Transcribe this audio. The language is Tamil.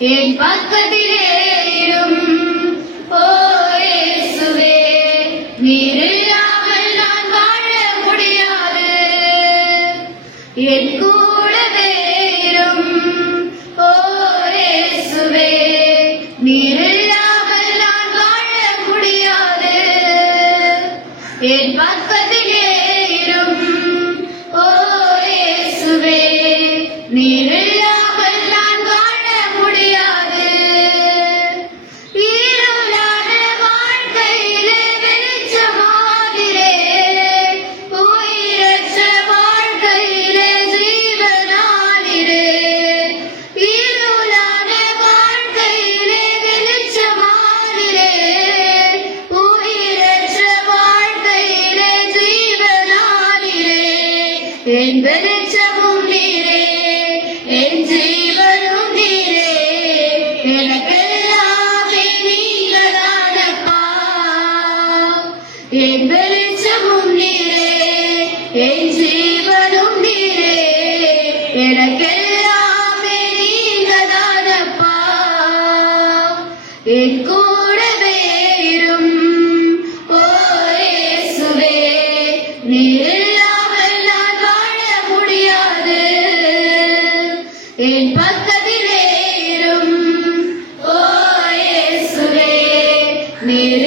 என் பக்கத்திலே இரும். ஓ இயேசுவே, நீர் இல்லாமல் நான் வாழ முடியாது. என் கூடவே இரும். ஓ இயேசுவே, நீர் இல்லாமல் நான் வாழ முடியாது. என் பக்கத்திலே இரும். ஓ இயேசுவே, நீர் இல்லாமல் நான் வாழ முடியாது. இருளான வாழ்க்கையிலே வெளிச்சமாகிறே, உயிரற்ற வாழ்க்கையிலே ஜீவனாகிறே. இருளான வாழ்க்கையிலே வெளிச்சமாகிறே, உயிரற்ற வாழ்க்கையிலே ஜீவனாகிறே. என் வெளிச்சமும் நீரே, என் ஜீவனும் நீரே, எனக்கெல்லாமே நீங்களானப்பா. என் வெளிச்சமும் நீரே, என் ஜீவனும் நீரே, எனக்கெல்லாமே நீங்களானப்பா. என் கூடவே இரும். ஓ இயேசுவே, நீர் இல்லாமல் நான் வாழ முடியாது. என் பக்கத்திலே இரும். ஓ இயேசுவே, நீர்